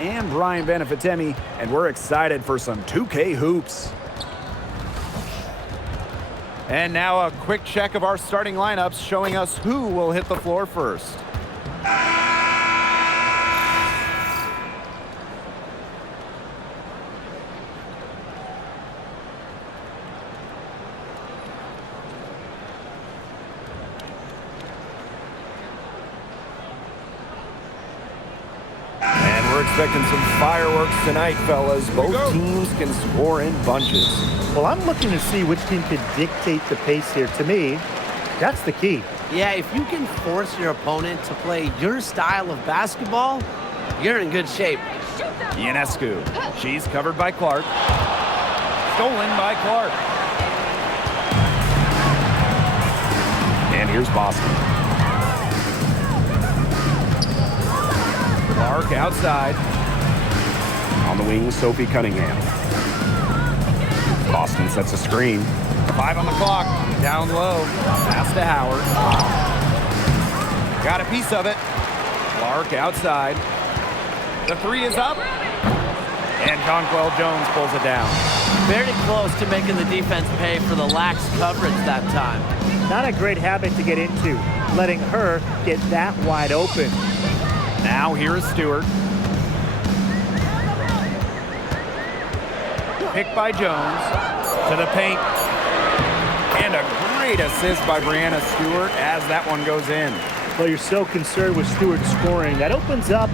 and Brian Benefitemi, and we're excited for some 2K hoops. And now a quick check of our starting lineups showing us who will hit the floor first. We're expecting some fireworks tonight, fellas. Both teams can score in bunches. Well, I'm looking to see which team can dictate the pace here. To me, that's the key. Yeah, if you can force your opponent to play your style of basketball, you're in good shape. Ionescu. She's covered by Clark. Stolen by Clark. And here's Boston. Clark outside. On the wing, Sophie Cunningham. Boston sets a screen. 5 on the clock. Down low. Pass to Howard. Got a piece of it. Clark outside. The three is up. And Jonquel Jones pulls it down. Very close to making the defense pay for the lax coverage that time. Not a great habit to get into, letting her get that wide open. Now here is Stewart. Picked by Jones. To the paint. And a great assist by Brianna Stewart as that one goes in. Well, you're so concerned with Stewart scoring. That opens up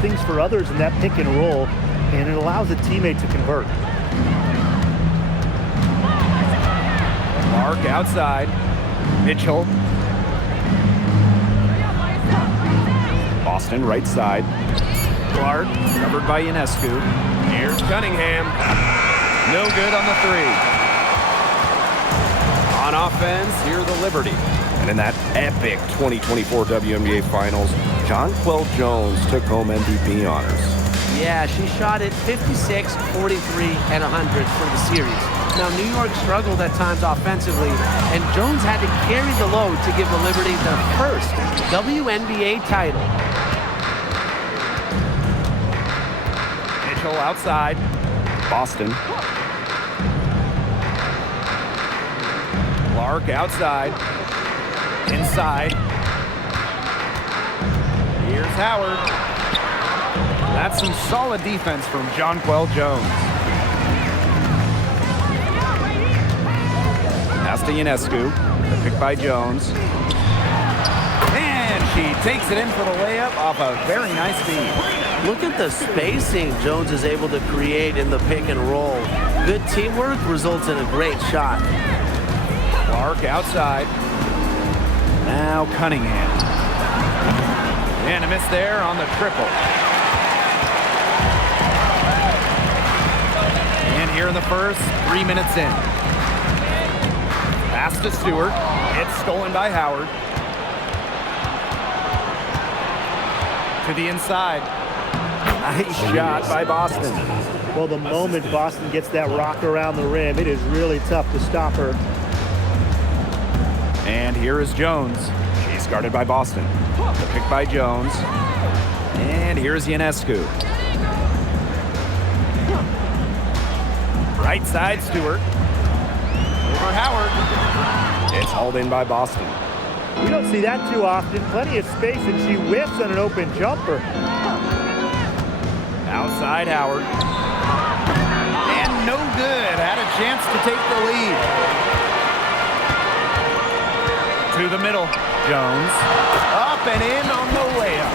things for others in that pick and roll, and it allows a teammate to convert. Clark outside. Mitchell. Boston right side. Clark covered by Ionescu. Here's Cunningham. No good on the three. On offense, here the Liberty. And in that epic 2024 WNBA Finals, Jonquel Jones took home MVP honors. Yeah, she shot it 56, 43, and 100 for the series. Now, New York struggled at times offensively, and Jones had to carry the load to give the Liberty their first WNBA title. Mitchell outside. Boston. Clark outside. Inside. Here's Howard. That's some solid defense from Jonquel Jones. Pass to Ionescu. The pick by Jones. And she takes it in for the layup off a very nice feed. Look at the spacing Jones is able to create in the pick and roll. Good teamwork results in a great shot. Clark outside. Now Cunningham. And a miss there on the triple. And here in the first, 3 minutes in. Pass to Stewart. It's stolen by Howard. To the inside. Nice shot by Boston. Well, the moment Boston gets that rock around the rim, it is really tough to stop her. And here is Jones. She's guarded by Boston. The pick by Jones. And here's Ionescu. Right side, Stewart. Over Howard. It's hauled in by Boston. We don't see that too often. Plenty of space, and she whiffs on an open jumper. Outside Howard. And no good. Had a chance to take the lead. To the middle. Jones. Up and in on the layup.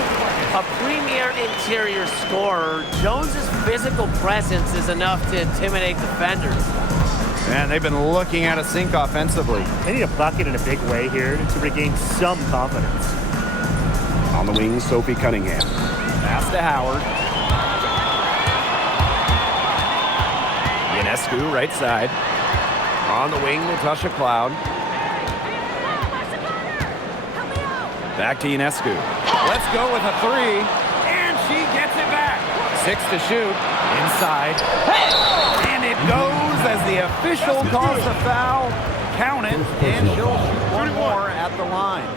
A premier interior scorer, Jones's physical presence is enough to intimidate defenders. And they've been looking at a sink offensively. They need a bucket in a big way here to regain some confidence. On the wing, Sophie Cunningham. Pass to Howard. Ionescu, right side. On the wing, Natasha Cloud. Back to Ionescu. Let's go with a three. And she gets it back. 6 to shoot. Inside. And it goes as the official calls the foul. Count it. And she'll shoot one more at the line.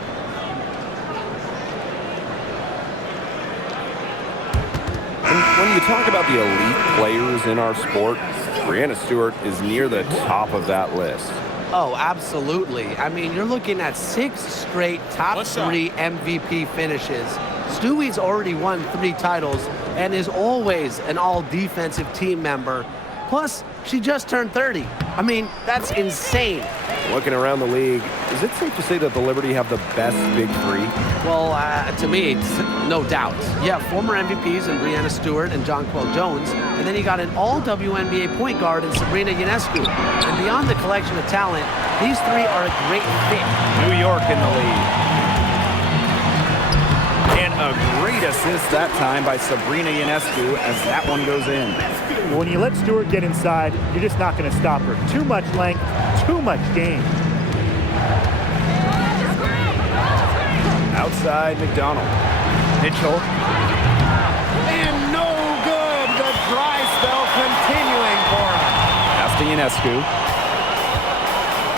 And when you talk about the elite players in our sport, Breanna Stewart is near the top of that list. Oh, absolutely. I mean, you're looking at 6 straight top 3 MVP finishes. Stewie's already won 3 titles and is always an all-defensive team member. Plus, she just turned 30. I mean, that's insane. Looking around the league, is it safe to say that the Liberty have the best big 3? Well, to me, it's no doubt. You have former MVPs in Breanna Stewart and Jonquel Jones, and then you got an all-WNBA point guard in Sabrina Ionescu. And beyond the collection of talent, these 3 are a great fit. New York in the lead. And a great assist that time by Sabrina Ionescu as that one goes in. When you let Stewart get inside, you're just not going to stop her. Too much length, too much game. Outside McDonald. Mitchell. And no good. The dry spell continuing for him. Pass to Ionescu.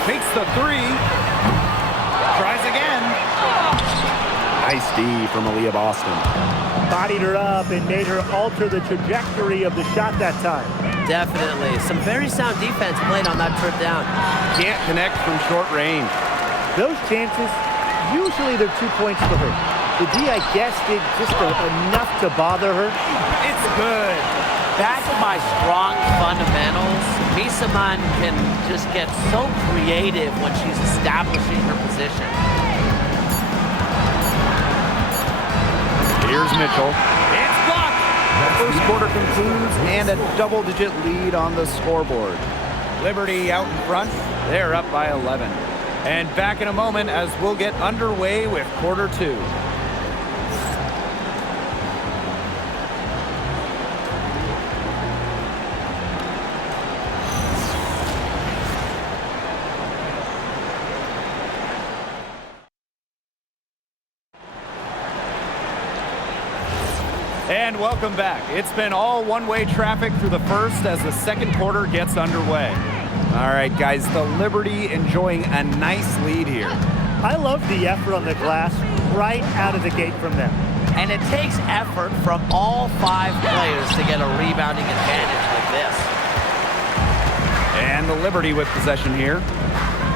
Takes the 3. Tries again. Nice D from Aaliyah Boston. Bodied her up and made her alter the trajectory of the shot that time. Definitely. Some very sound defense played on that trip down. Can't connect from short range. Those chances, usually they're 2 points for her. The D, I guess, did just enough to bother her. It's good. Backed by strong fundamentals, Misaman can just get so creative when she's establishing her position. Here's Mitchell. It's blocked. The first quarter concludes and a double-digit lead on the scoreboard. Liberty out in front. They're up by 11. And back in a moment as we'll get underway with quarter 2. And welcome back. It's been all one-way traffic through the first as the second quarter gets underway. All right, guys, the Liberty enjoying a nice lead here. I love the effort on the glass right out of the gate from them. And it takes effort from all 5 players to get a rebounding advantage like this. And the Liberty with possession here.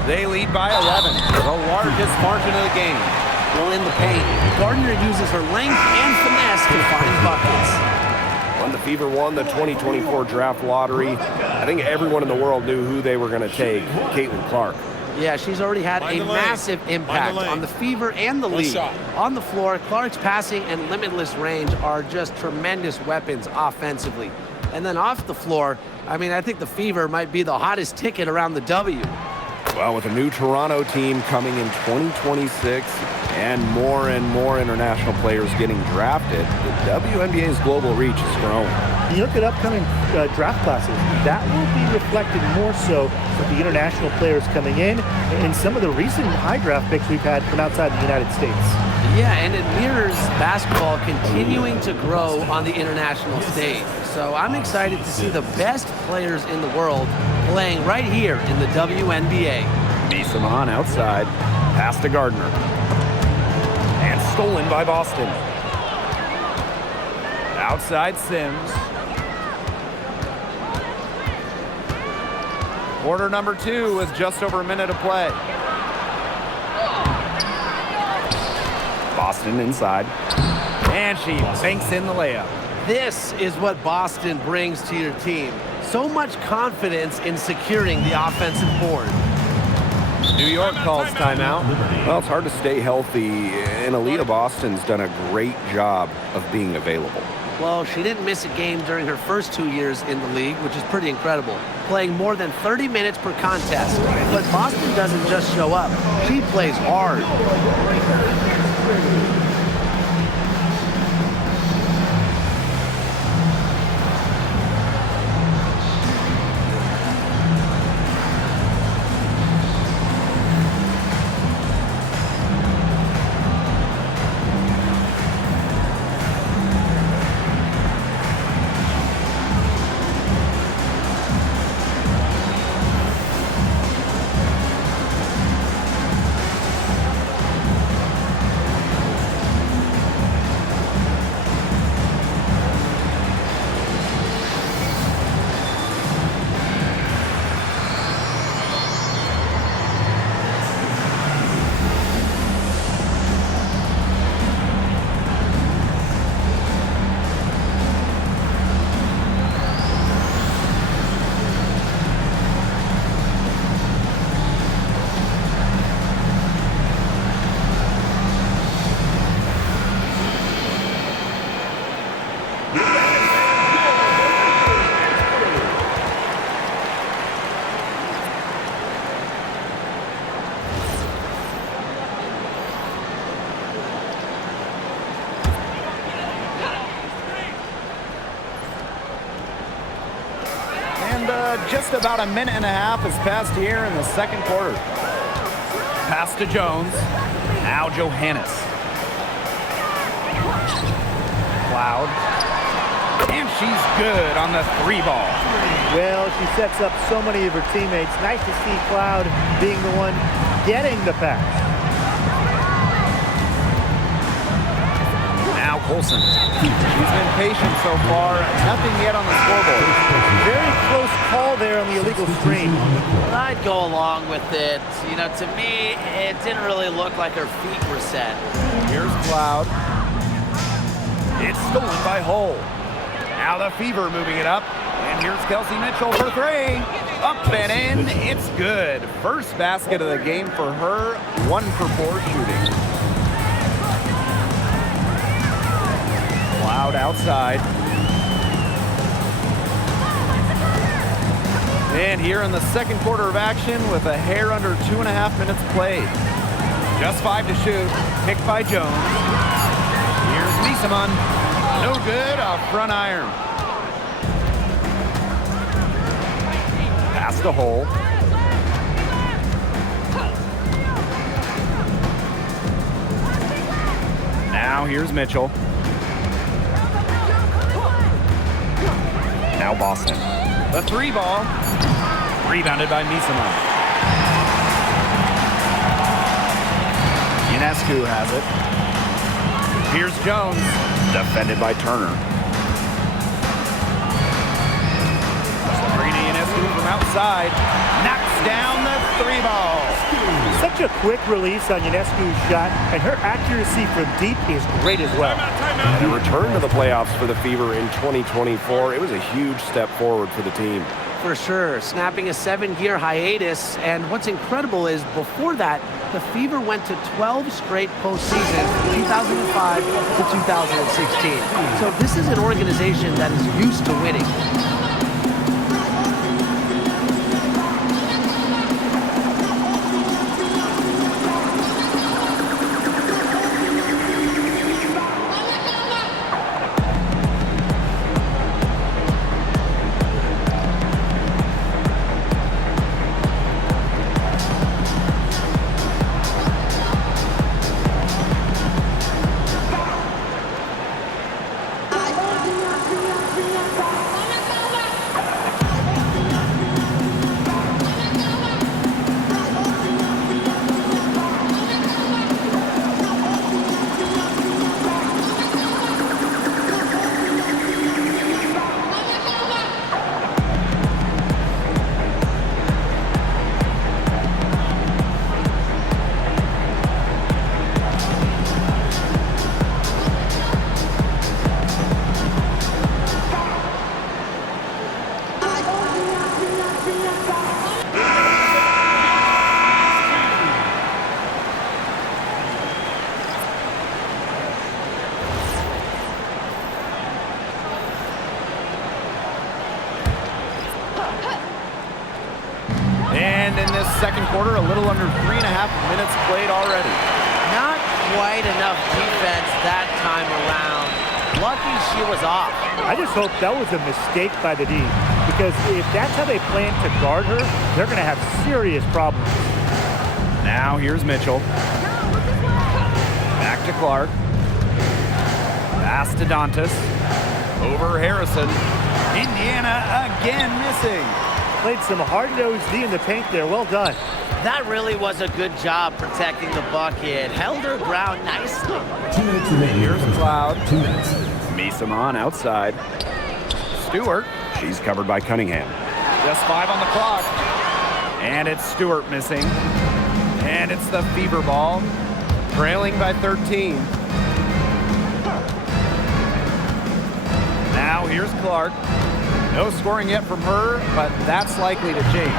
They lead by 11, the largest margin of the game. Well, in the paint, Gardner uses her length and finesse to find buckets. When the Fever won the 2024 draft lottery, I think everyone in the world knew who they were going to take, Caitlin Clark. Yeah, she's already had a massive impact on the Fever and the league. On the floor, Clark's passing and limitless range are just tremendous weapons offensively. And then off the floor, I mean, I think the Fever might be the hottest ticket around the W. Well, with a new Toronto team coming in 2026 and more international players getting drafted, the WNBA's global reach is growing. You look at upcoming draft classes, that will be reflected more so with the international players coming in and some of the recent high draft picks we've had from outside the United States. Yeah, and it mirrors basketball continuing to grow on the international stage. So I'm excited to see the best players in the world playing right here in the WNBA. Misaman outside. Pass to Gardner. And stolen by Boston. Outside Sims. Quarter number 2 with just over a minute of play. Boston inside. And she banks in the layup. This is what Boston brings to your team. So much confidence in securing the offensive board. New York calls timeout. Well, it's hard to stay healthy, and Aaliyah Boston's done a great job of being available. Well, she didn't miss a game during her first 2 years in the league, which is pretty incredible, playing more than 30 minutes per contest. But Boston doesn't just show up. She plays hard. just about a minute and a half has passed here in the second quarter. Pass to Jones. Now Johannes. Cloud. And she's good on the 3-ball. Well, she sets up so many of her teammates. Nice to see Cloud being the one getting the pass. Now Colson. She's been patient so far. Nothing yet on the scoreboard. Very close call there on the illegal screen. I'd go along with it. You know, to me, it didn't really look like her feet were set. Here's Cloud. It's stolen by Hull. Now the Fever moving it up. And here's Kelsey Mitchell for 3. Up and in. It's good. First basket of the game for her. 1 for 4 shooting. Cloud outside. And here in the second quarter of action with a hair under 2.5 minutes played. Just 5 to shoot. Picked by Jones. Here's Misaman. No good. Off front iron. Pass to Hull. Now here's Mitchell. Now Boston. The 3-ball. Rebounded by Misaman. Ionescu has it. Here's Jones. Defended by Turner. Sabrina Ionescu from outside. Knocks down the 3-ball. Such a quick release on Ionescu's shot, and her accuracy from deep is great as well. And a return to the playoffs for the Fever in 2024. It was a huge step forward for the team. For sure, snapping a 7-year hiatus. And what's incredible is before that, the Fever went to 12 straight postseasons from 2005 to 2016. So this is an organization that is used to winning. And in this second quarter, a little under 3.5 minutes played already. Not quite enough defense that time around. Lucky she was off. I just hope that was a mistake by the D, because if that's how they plan to guard her, they're going to have serious problems. Now here's Mitchell. Back to Clark. Pass to Dantas. Over Harrison. Indiana again missing. Played some hard-nosed D in the paint there. Well done. That really was a good job protecting the bucket. Held her ground nicely. 2 minutes remaining. Here's Cloud. 2 minutes. Misaman outside. Stewart. She's covered by Cunningham. Just 5 on the clock. And it's Stewart missing. And it's the Fever ball. Trailing by 13. Now here's Clark. No scoring yet from her, but that's likely to change.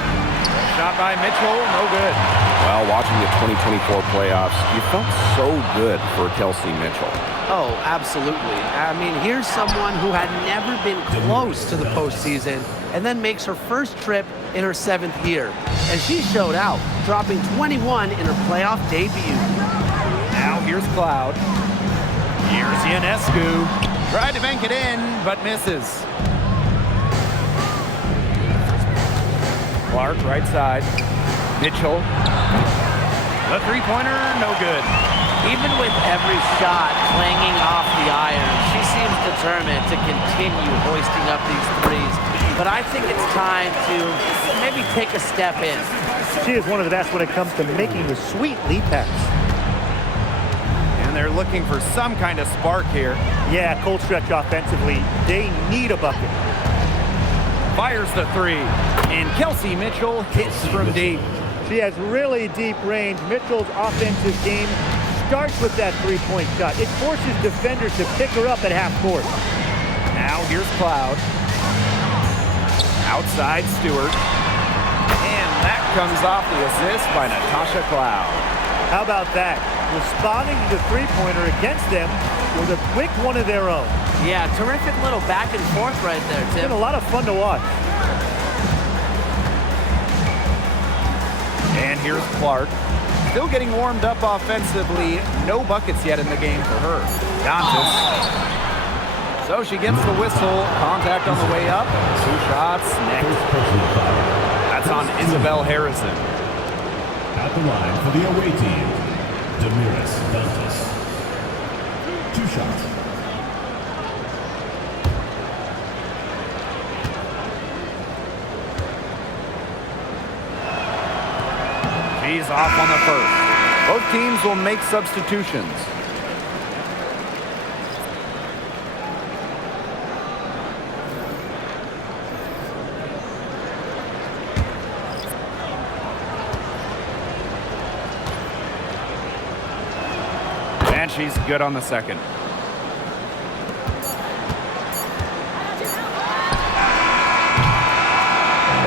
Shot by Mitchell, no good. Well, watching the 2024 playoffs, you felt so good for Kelsey Mitchell. Oh, absolutely. I mean, here's someone who had never been close to the postseason and then makes her first trip in her 7th year. And she showed out, dropping 21 in her playoff debut. Now here's Cloud. Here's Ionescu. Tried to bank it in, but misses. Clark, right side. Mitchell. The three-pointer, no good. Even with every shot clanging off the iron, she seems determined to continue hoisting up these threes. But I think it's time to maybe take a step in. She is one of the best when it comes to making the sweet lead pass. And they're looking for some kind of spark here. Yeah, cold stretch offensively. They need a bucket. Fires the three. And Kelsey Mitchell hits from deep. She has really deep range. Mitchell's offensive game starts with that three-point shot. It forces defenders to pick her up at half court. Now here's Cloud. Outside Stewart. And that comes off the assist by Natasha Cloud. How about that? Responding to the three-pointer against them with a quick one of their own. Yeah, terrific little back and forth right there, It's Tim. been a lot of fun to watch. And here's Clark. Still getting warmed up offensively. No buckets yet in the game for her. Dantas. So she gets the whistle. Contact on the way up. 2 shots next. That's on Isabel Harrison. At the line for the away team, Damiris Dantas. 2 shots. She's off on the first. Both teams will make substitutions. And she's good on the second.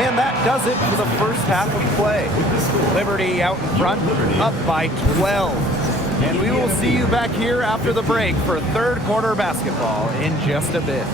And that does it for the first half of play. Liberty out in front, up by 12. And we will see you back here after the break for third quarter basketball in just a bit.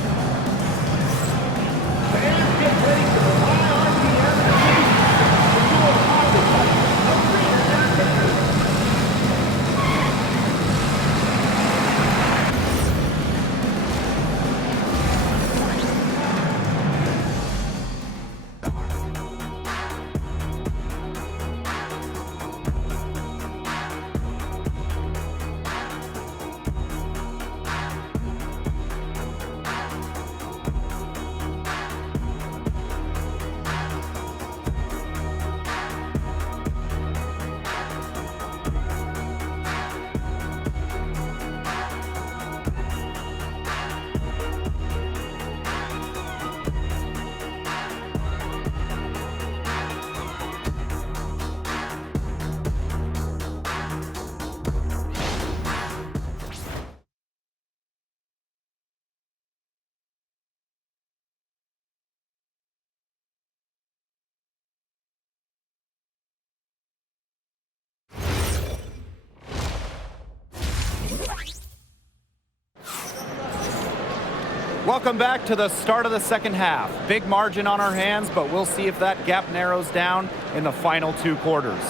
Welcome back to the start of the second half. Big margin on our hands, but we'll see if that gap narrows down in the final 2 quarters.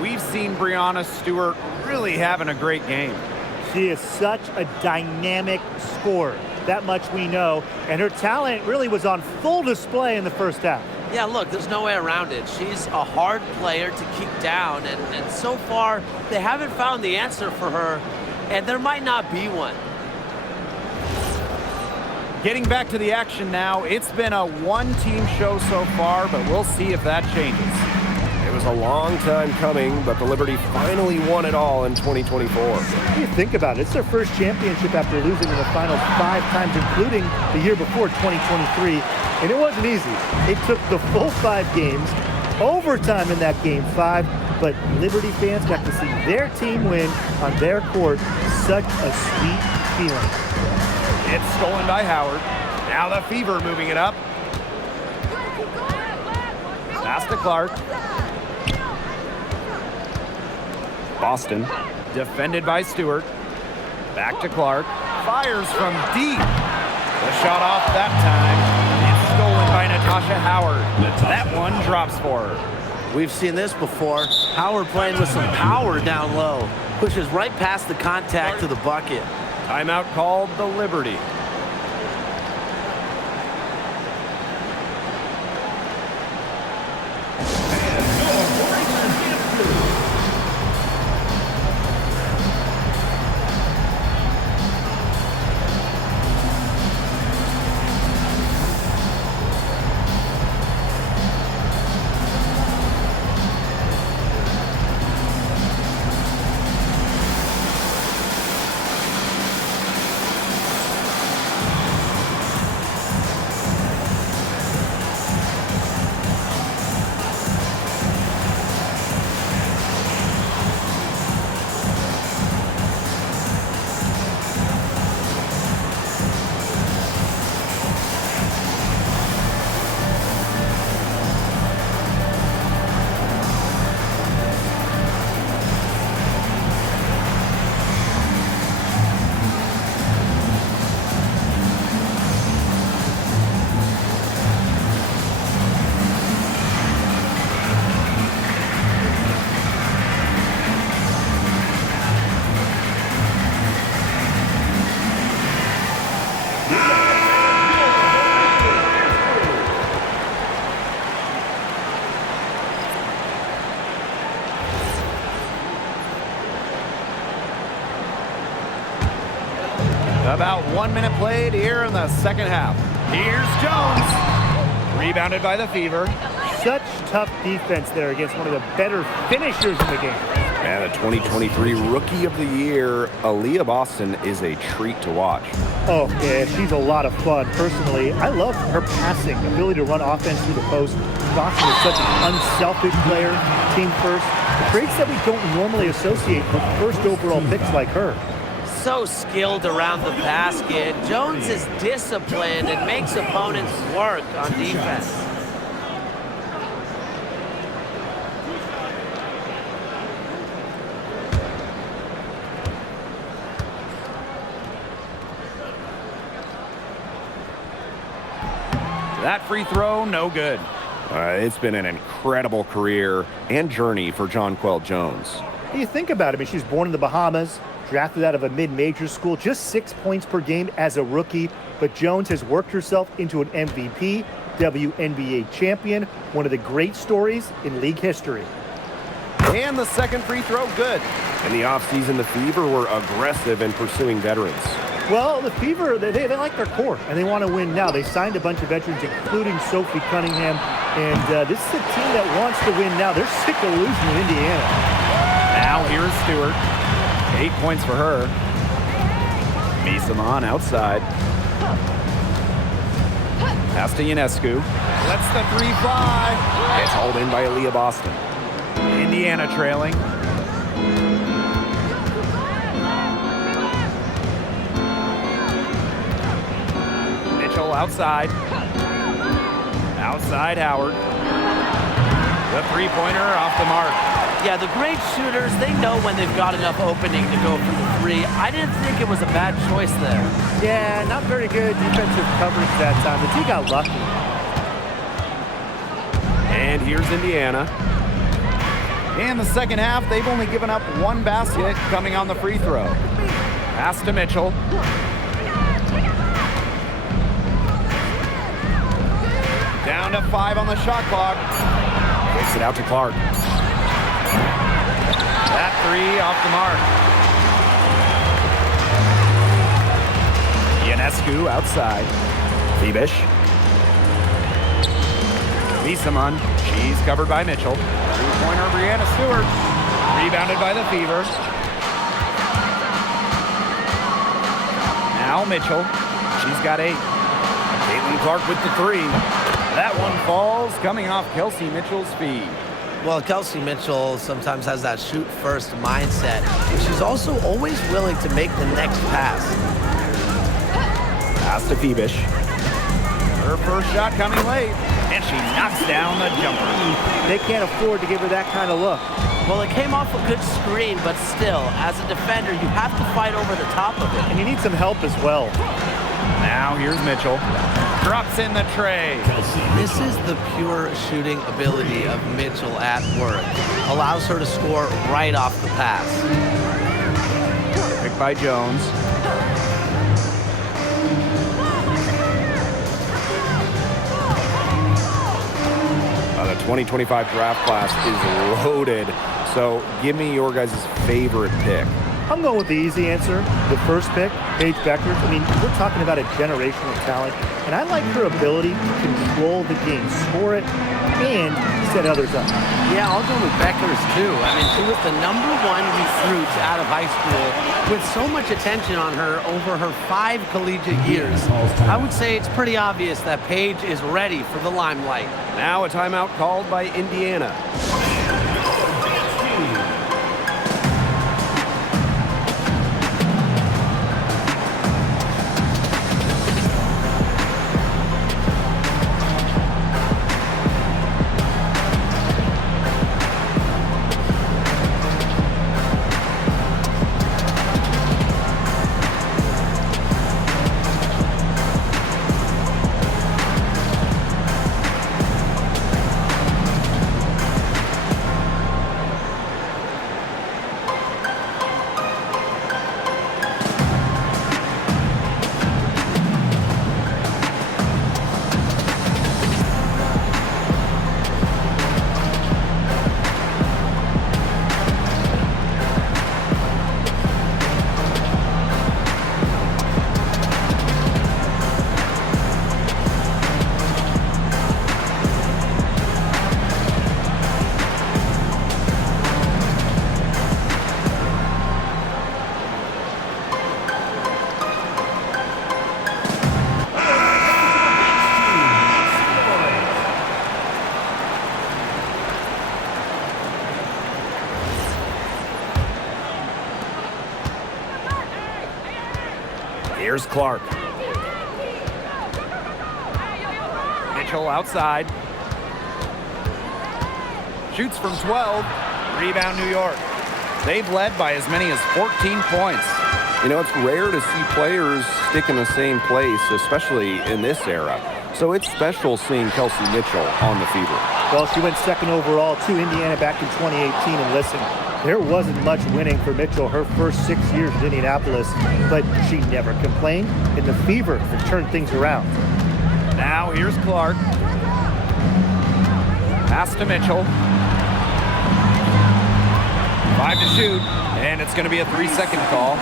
We've seen Breanna Stewart really having a great game. She is such a dynamic scorer. That much we know. And her talent really was on full display in the first half. Yeah, look, there's no way around it. She's a hard player to keep down, and so far, they haven't found the answer for her, and there might not be one. Getting back to the action now, it's been a one-team show so far, but we'll see if that changes. It was a long time coming, but the Liberty finally won it all in 2024. When you think about it, it's their first championship after losing in the finals 5 times, including the year before, 2023. And it wasn't easy. It took the full 5 games, overtime in that game 5, but Liberty fans got to see their team win on their court. Such a sweet feeling. It's stolen by Howard. Now the Fever moving it up. Pass to Clark. Boston, defended by Stewart. Back to Clark. Fires from deep. The shot off that time. It's stolen by Natasha Howard. That one drops for her. We've seen this before. Howard playing with some power down low. Pushes right past the contact to the bucket. Timeout called the Liberty. About 1 minute played here in the second half. Here's Jones. Rebounded by the Fever. Such tough defense there against one of the better finishers in the game. And the 2023 Rookie of the Year, Aaliyah Boston, is a treat to watch. Oh, yeah, she's a lot of fun. Personally, I love her passing, ability to run offense through the post. Boston is such an unselfish player, team first. Traits that we don't normally associate with first overall picks like her. So skilled around the basket. Jones is disciplined and makes opponents work on defense. That free throw, no good. It's been an incredible career and journey for Jonquel Jones. You think about it, I mean, she was born in the Bahamas, drafted out of a mid-major school, just 6 points per game as a rookie. But Jones has worked herself into an MVP, WNBA champion, one of the great stories in league history. And the second free throw, good. In the offseason, the Fever were aggressive in pursuing veterans. Well, the Fever, they like their core, and they want to win now. They signed a bunch of veterans, including Sophie Cunningham, and this is a team that wants to win now. They're sick of losing in Indiana. Now here's Stewart. 8 points for her. Misamon outside. Pass to Ionescu. Lets the three fly. It's hauled in by Aaliyah Boston. Indiana trailing. Mitchell outside. Outside Howard. The three-pointer off the mark. Yeah, the great shooters, they know when they've got enough opening to go for the three. I didn't think it was a bad choice there. Yeah, not very good defensive coverage that time, but he got lucky. And here's Indiana. In the second half, they've only given up one basket coming on the free throw. Pass to Mitchell. Down to 5 on the shot clock. Takes it out to Clark. That three off the mark. Ionescu outside. Fibish. Misamon. She's covered by Mitchell. Three-pointer, Brianna Stewart. Rebounded by the Fever. Now Mitchell. She's got 8. Caitlin Clark with the three. That one falls, coming off Kelsey Mitchell's feed. Well, Kelsey Mitchell sometimes has that shoot-first mindset, but she's also always willing to make the next pass. Pass to Fibish. Her first shot coming late, and she knocks down the jumper. They can't afford to give her that kind of look. Well, it came off a good screen, but still, as a defender, you have to fight over the top of it. And you need some help as well. Now here's Mitchell. Drops in the tray. This is the pure shooting ability of Mitchell at work. Allows her to score right off the pass. Picked by Jones. The 2025 draft class is loaded. So give me your guys' favorite pick. I'm going with the easy answer. The first pick, Paige Beckers. I mean, we're talking about a generational talent, and I like her ability to control the game, score it, and set others up. Yeah, I'll go with Beckers, too. I mean, she was the #1 recruit out of high school with so much attention on her over her 5 collegiate years. I would say it's pretty obvious that Paige is ready for the limelight. Now a timeout called by Indiana. Here's Clark. Mitchell outside. Shoots from 12. Rebound New York. They've led by as many as 14 points. You know, it's rare to see players stick in the same place, especially in this era. So it's special seeing Kelsey Mitchell on the Fever. Well, she went second overall to Indiana back in 2018. And listen, there wasn't much winning for Mitchell her first 6 years in Indianapolis, but she never complained, and the Fever have turned things around. Now here's Clark. Pass to Mitchell. 5 to shoot, and it's going to be a 3-second call.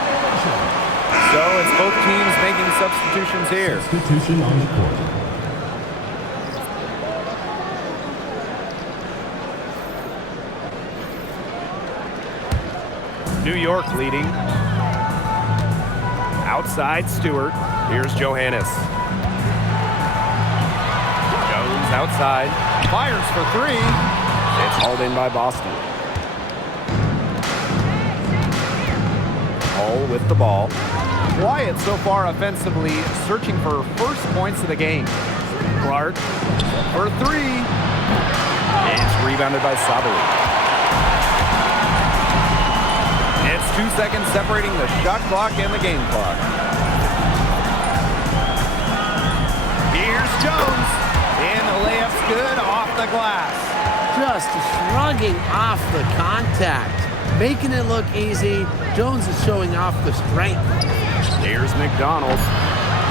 So it's both teams making substitutions here. Substitution on the court. New York leading. Outside Stewart. Here's Johannes. Jones outside. Fires for 3. It's hauled in by Boston. Hull with the ball. Wyatt so far offensively searching for first points of the game. Clark for 3. It's rebounded by Sabali. It's 2 seconds separating the shot clock and the game clock. Here's Jones. And the layup's good off the glass. Just shrugging off the contact. Making it look easy. Jones is showing off the strength. There's McDonald.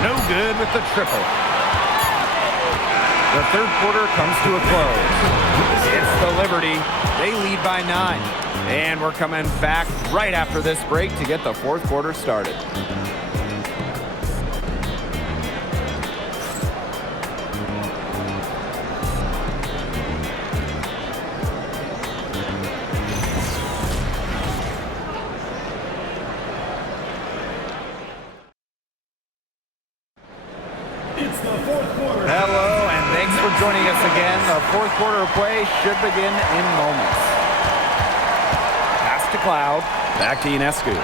No good with the triple. The third quarter comes to a close. It's the Liberty. They lead by 9. And we're coming back right after this break to get the fourth quarter started. Hello, and thanks for joining us again. The fourth quarter of play should begin in moments. Pass to Cloud. Back to Ionescu.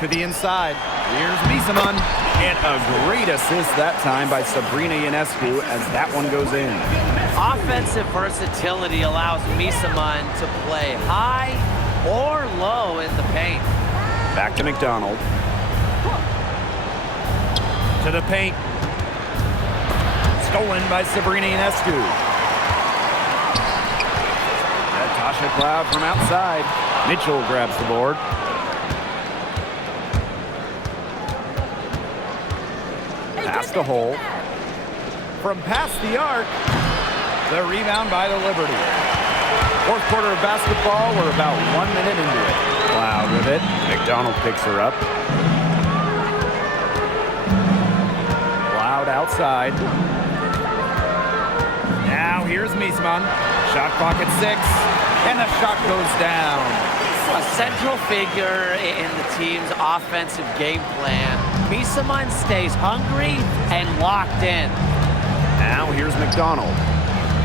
To the inside. Here's Misaman. And a great assist that time by Sabrina Ionescu as that one goes in. Offensive versatility allows Misaman to play high or low in the paint. Back to McDonald. To the paint. Stolen by Sabrina Ionescu. Natasha Cloud from outside. Mitchell grabs the board. Pass to Hull. From past the arc. The rebound by the Liberty. Fourth quarter of basketball. We're about 1 minute into it. Cloud with it. McDonald picks her up. Cloud outside. Now here's Miesman. Shot clock at 6. And the shot goes down. A central figure in the team's offensive game plan. Misaman stays hungry and locked in. Now here's McDonald.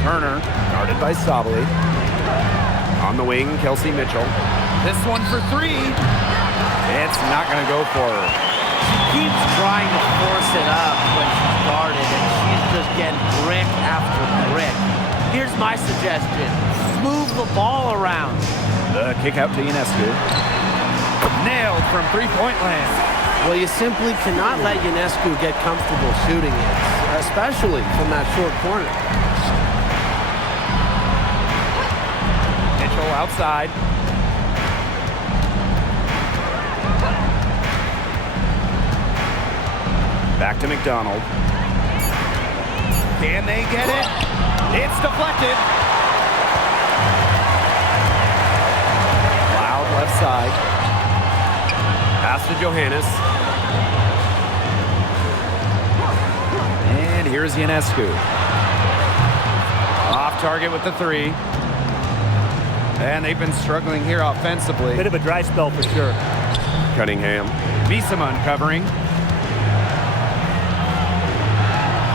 Turner, guarded by Sabali. On the wing, Kelsey Mitchell. This one for 3. It's not going to go for her. She keeps trying to force it up when she's guarded, and she's just getting brick after brick. Here's my suggestion. Move the ball around. The kick out to Ionescu. Nailed from three-point land. Well, you simply cannot let Ionescu get comfortable shooting it, especially from that short corner. Mitchell outside. Back to McDonald. Can they get it? It's deflected. Cloud left side. Pass to Johannes. And here's Ionescu. Off target with the 3. And they've been struggling here offensively. Bit of a dry spell for sure. Cunningham. Misaman covering.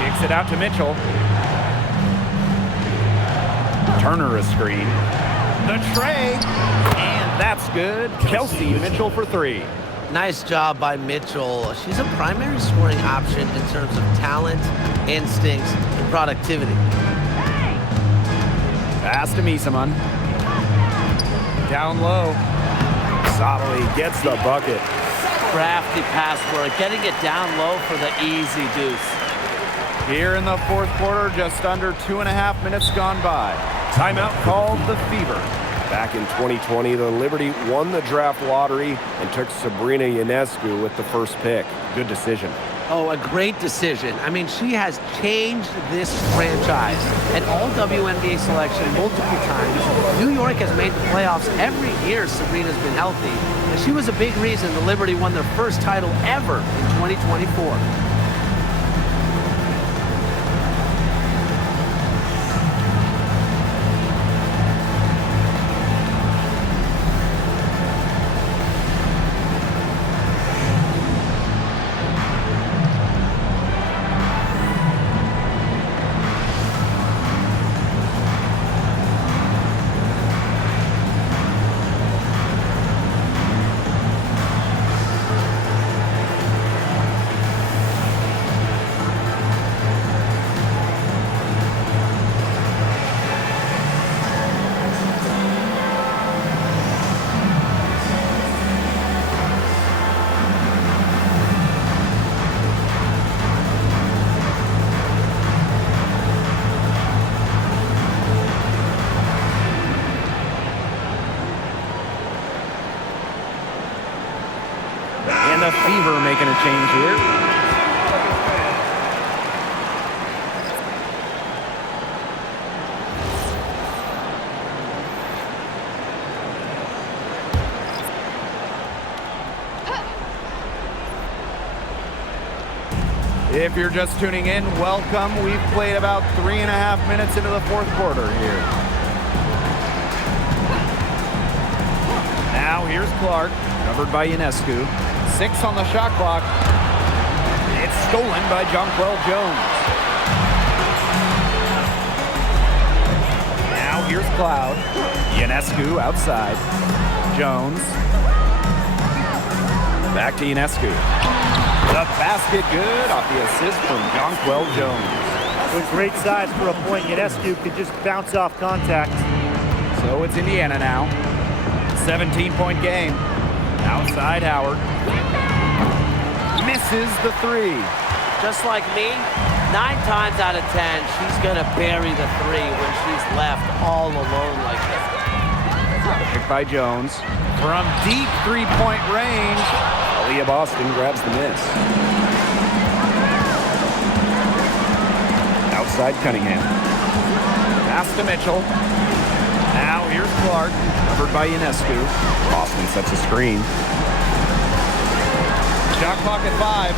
Kicks it out to Mitchell. Turner a screen. The tray. And That's good. Kelsey Mitchell for 3. Nice job by Mitchell. She's a primary scoring option in terms of talent, instincts, and productivity. Pass to Misaman. Down low. Solly gets the bucket. Crafty pass work, getting it down low for the easy deuce. Here in the fourth quarter, just under 2.5 minutes gone by. Timeout called the Fever. Back in 2020, the Liberty won the draft lottery and took Sabrina Ionescu with the first pick. Good decision. Oh, a great decision. I mean, she has changed this franchise. An all-WNBA selection multiple times. New York has made the playoffs every year Sabrina's been healthy. And she was a big reason the Liberty won their first title ever in 2024. And the Fever making a change here. If you're just tuning in, welcome. We've played about 3.5 minutes into the fourth quarter here. Now here's Clark, covered by Ionescu. 6 on the shot clock. It's stolen by Jonquel Jones. Now here's Cloud. Ionescu outside. Jones. Back to Ionescu. The basket good off the assist from Jonquel Jones. With great size for a point, Ionescu could just bounce off contact. So it's Indiana now. 17-point game. Outside Howard. Misses the 3. Just like me, 9 times out of 10, she's going to bury the 3 when she's left all alone like this. Picked by Jones. From deep three-point range. Aaliyah Boston grabs the miss. Outside Cunningham. Pass to Mitchell. Now here's Clark, covered by Ionescu. Boston sets a screen. Shot clock at 5.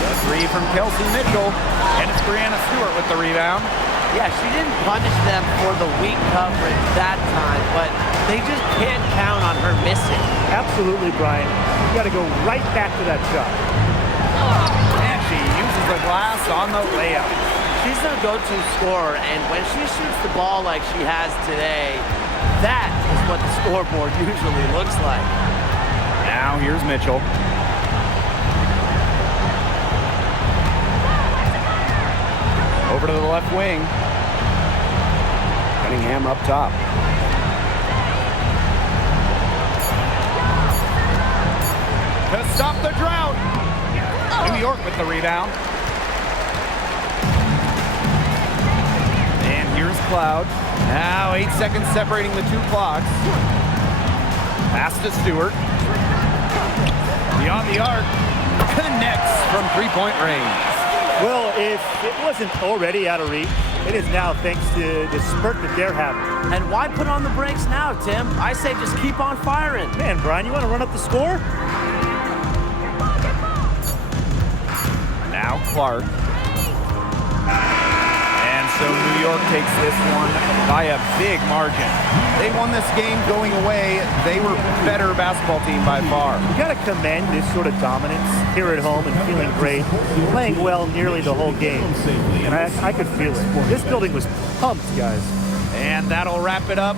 The 3 from Kelsey Mitchell. And it's Brianna Stewart with the rebound. Yeah, she didn't punish them for the weak coverage that time, but they just can't count on her missing. Absolutely, Brian. You got to go right back to that shot. And she uses the glass on the layup. She's their go-to scorer, and when she shoots the ball like she has today, that is what the scoreboard usually looks like. Now here's Mitchell. Over to the left wing. Cunningham up top. To stop the drought. New York with the rebound. And here's Cloud. Now 8 seconds separating the 2 clocks. Pass to Stewart. Beyond the arc. Connects from three-point range. Well, if it wasn't already out of reach, it is now thanks to the spurt that they're having. And why put on the brakes now, Tim? I say just keep on firing. Man, Brian, you want to run up the score? Now Clark. And so New York takes this one by a big margin. They won this game going away. They were better basketball team by far. You got to commend this sort of dominance here at home and feeling great, playing well nearly the whole game. And I could feel it. This building was pumped, guys. And that'll wrap it up.